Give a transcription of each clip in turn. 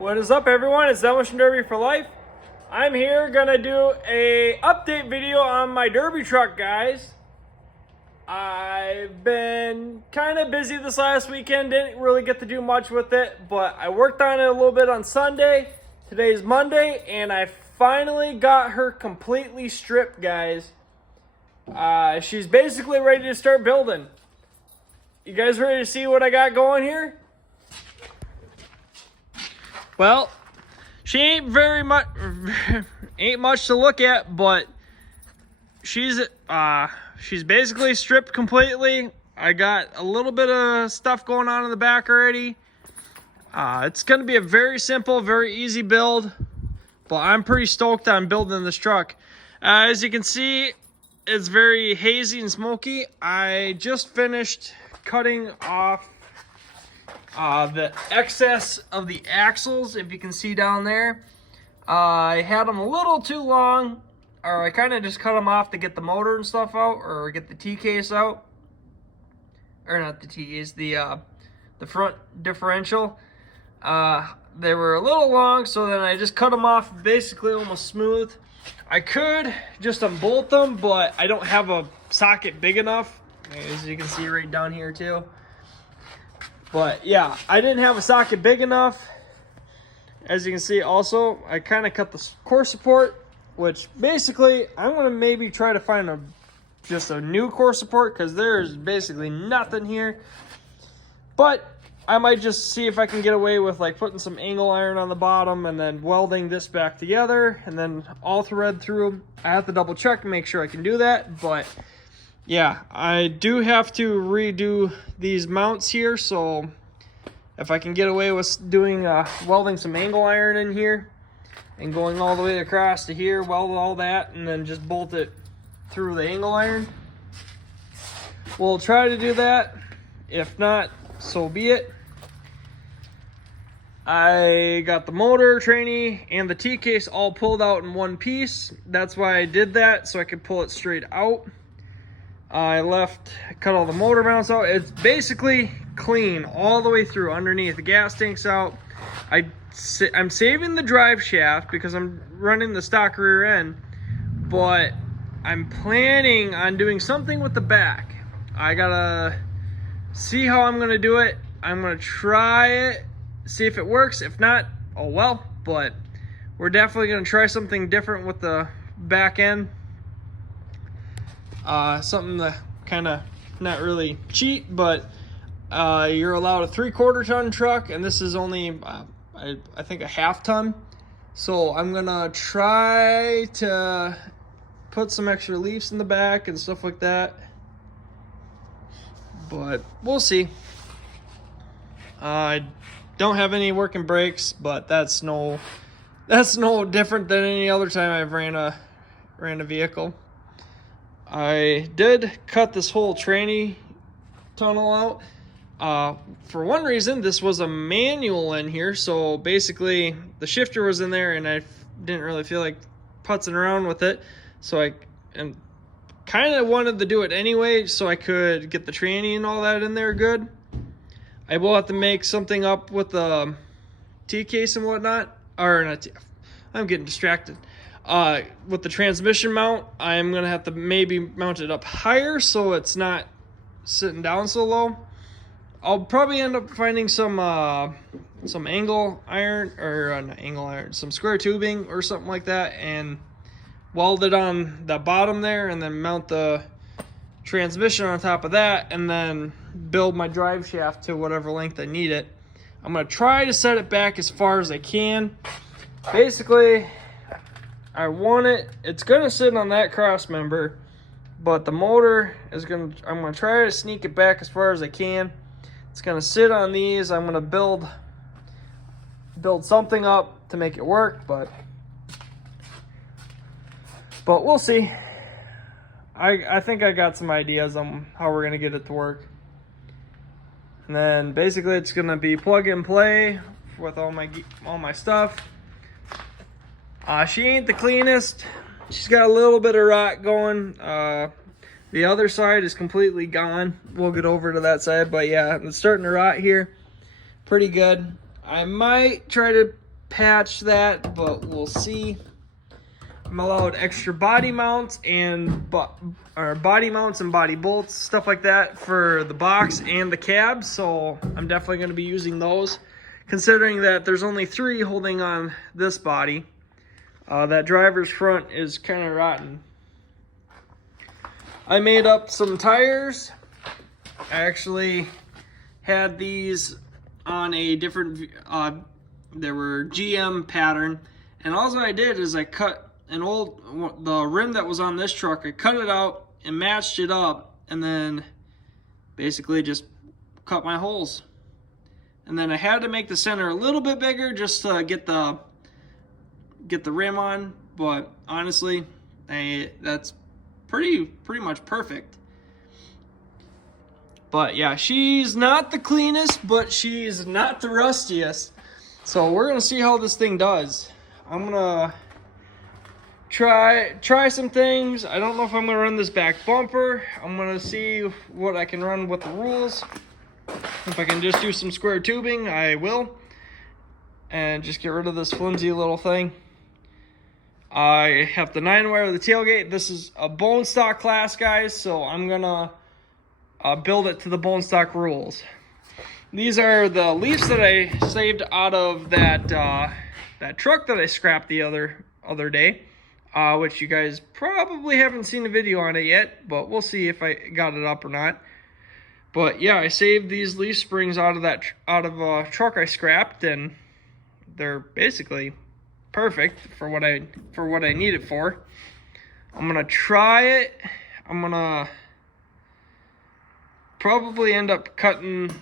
What is up, everyone? It's Demolition Derby for Life. I'm here gonna do a update video on my Derby truck, guys. I've been kind of busy this last weekend, didn't really get to do much with it, but I worked on it a little bit on Sunday. Today's Monday, and I finally got her completely stripped, guys. She's basically ready to start building. You guys ready to see what I got going here? Well, she ain't much to look at, but she's basically stripped completely. I got a little bit of stuff going on in the back already. It's gonna be a very simple, very easy build, but I'm pretty stoked on building this truck. As you can see, it's very hazy and smoky. I just finished cutting off the excess of the axles, if you can see down there. I had them a little too long, or I kind of just cut them off to get the motor and stuff out, or get the T-case out. Or not the T-case, the front differential. They were a little long, so then I just cut them off basically almost smooth. I could just unbolt them, but I don't have a socket big enough, as you can see right down here too. But yeah, I didn't have a socket big enough. As you can see also, I kind of cut the core support, which basically I'm going to maybe try to find just a new core support, because there's basically nothing here. But I might just see if I can get away with like putting some angle iron on the bottom and then welding this back together and then all thread through. I have to double check and make sure I can do that, but yeah, I do have to redo these mounts here, so if I can get away with doing welding some angle iron in here and going all the way across to here, weld all that, and then just bolt it through the angle iron, we'll try to do that. If not, so be it. I got the motor, tranny, and the T-case all pulled out in one piece. That's why I did that, so I could pull it straight out. I cut all the motor mounts out. It's basically clean all the way through underneath. The gas tank's out. I'm saving the drive shaft because I'm running the stock rear end, but I'm planning on doing something with the back. I gotta see how I'm gonna do it. I'm gonna try it, see if it works. If not, oh well, but we're definitely gonna try something different with the back end. Something that kind of not really cheap, but you're allowed a 3/4 ton truck, and this is only I think a 1/2 ton. So I'm gonna try to put some extra leaves in the back and stuff like that, but we'll see. I don't have any working brakes, but that's no different than any other time I've ran a vehicle. I did cut this whole tranny tunnel out. For one reason, this was a manual in here, so basically the shifter was in there and I didn't really feel like putzing around with it, so I kind of wanted to do it anyway so I could get the tranny and all that in there good. I will have to make something up with the T-case and whatnot, or not. I'm getting distracted. With the transmission mount, I'm gonna have to maybe mount it up higher so it's not sitting down so low. I'll probably end up finding some angle iron, or not angle iron, some square tubing or something like that, and weld it on the bottom there, and then mount the transmission on top of that, and then build my drive shaft to whatever length I need it. I'm gonna try to set it back as far as I can. Basically, I want it's gonna sit on that cross member, but the motor is I'm gonna try to sneak it back as far as I can. It's gonna sit on these. I'm gonna build something up to make it work, but we'll see. I think I got some ideas on how we're gonna get it to work. And then basically it's gonna be plug and play with all my stuff. She ain't the cleanest. She's got a little bit of rot going. The other side is completely gone. We'll get over to that side, but yeah, it's starting to rot here pretty good. I might try to patch that, but we'll see. I'm allowed extra body mounts and body mounts and body bolts, stuff like that for the box and the cab. So I'm definitely going to be using those, considering that there's only 3 holding on this body. That driver's front is kind of rotten. I made up some tires. I actually had these on a different, they were GM pattern, and all I did is I cut the rim that was on this truck, I cut it out and matched it up, and then basically just cut my holes. And then I had to make the center a little bit bigger just to get the rim on, but honestly, that's pretty much perfect. But yeah, she's not the cleanest, but she's not the rustiest. So we're gonna see how this thing does. I'm gonna try some things. I don't know if I'm gonna run this back bumper. I'm gonna see what I can run with the rules. If I can just do some square tubing, I will. And just get rid of this flimsy little thing. I have the 9-wire of the tailgate. This is a bone stock class, guys, so I'm gonna build it to the bone stock rules. These are the leaves that I saved out of that truck that I scrapped the other day. Which you guys probably haven't seen a video on it yet, but we'll see if I got it up or not. But yeah, I saved these leaf springs out of a truck I scrapped, and they're basically perfect for what I need it for. I'm gonna try it. I'm gonna probably end up cutting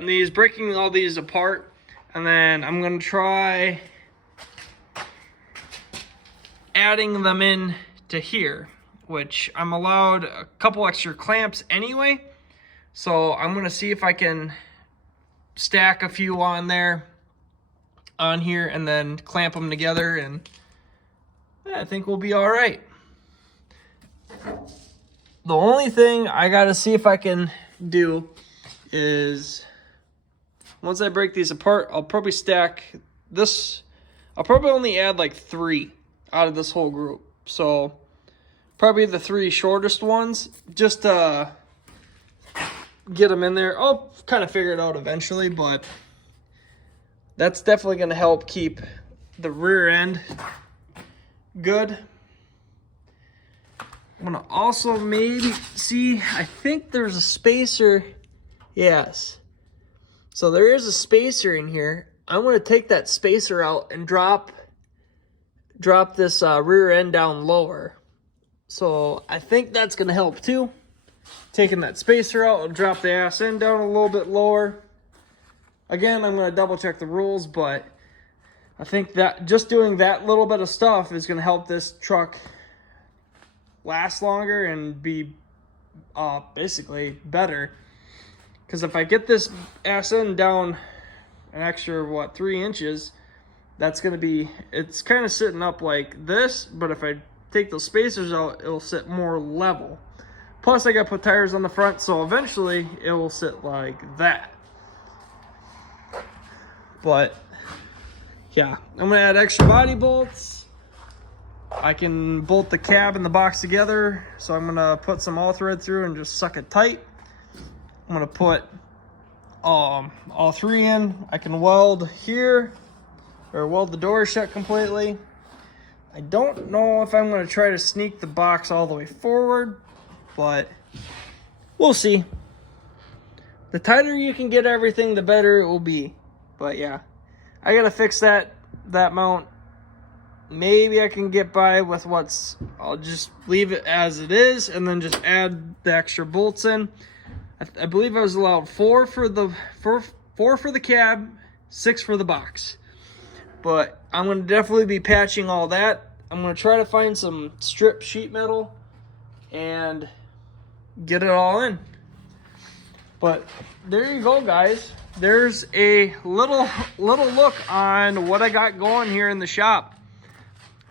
these, breaking all these apart, and then I'm gonna try adding them in to here, which I'm allowed a couple extra clamps anyway. So I'm gonna see if I can stack a few on here and then clamp them together, and yeah, I think we'll be all right. The only thing I gotta see if I can do is, once I break these apart, I'll probably stack this. I'll probably only add like 3 out of this whole group. So probably the 3 shortest ones, just to get them in there. I'll kind of figure it out eventually, but that's definitely going to help keep the rear end good. I'm going to also maybe see, I think there's a spacer. Yes. So there is a spacer in here. I'm going to take that spacer out and drop this rear end down lower. So I think that's going to help too. Taking that spacer out, I'll drop the ass end down a little bit lower. Again, I'm going to double check the rules, but I think that just doing that little bit of stuff is going to help this truck last longer and be basically better. Because if I get this ass end down an extra, 3 inches, that's going to be, it's kind of sitting up like this, but if I take those spacers out, it'll sit more level. Plus, I got to put tires on the front, so eventually it will sit like that. But yeah, I'm gonna add extra body bolts. I can bolt the cab and the box together, so I'm gonna put some all thread through and just suck it tight. I'm gonna put all 3 in. I can weld here, or weld the door shut completely. I don't know if I'm gonna try to sneak the box all the way forward, but we'll see. The tighter you can get everything, the better it will be. But yeah, I gotta fix that mount. Maybe I can get by with I'll just leave it as it is and then just add the extra bolts in. I believe I was allowed 4 for the cab, 6 for the box. But I'm gonna definitely be patching all that. I'm gonna try to find some strip sheet metal and get it all in. But there you go, guys. There's a little look on what I got going here in the shop.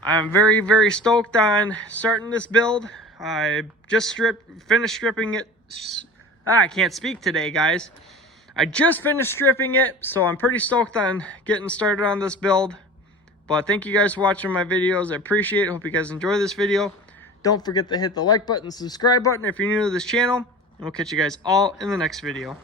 I'm very, very stoked on starting this build. I just finished stripping it. I can't speak today, guys. I just finished stripping it, so I'm pretty stoked on getting started on this build. But thank you guys for watching my videos. I appreciate it. Hope you guys enjoy this video. Don't forget to hit the like button, subscribe button if you're new to this channel. And we'll catch you guys all in the next video.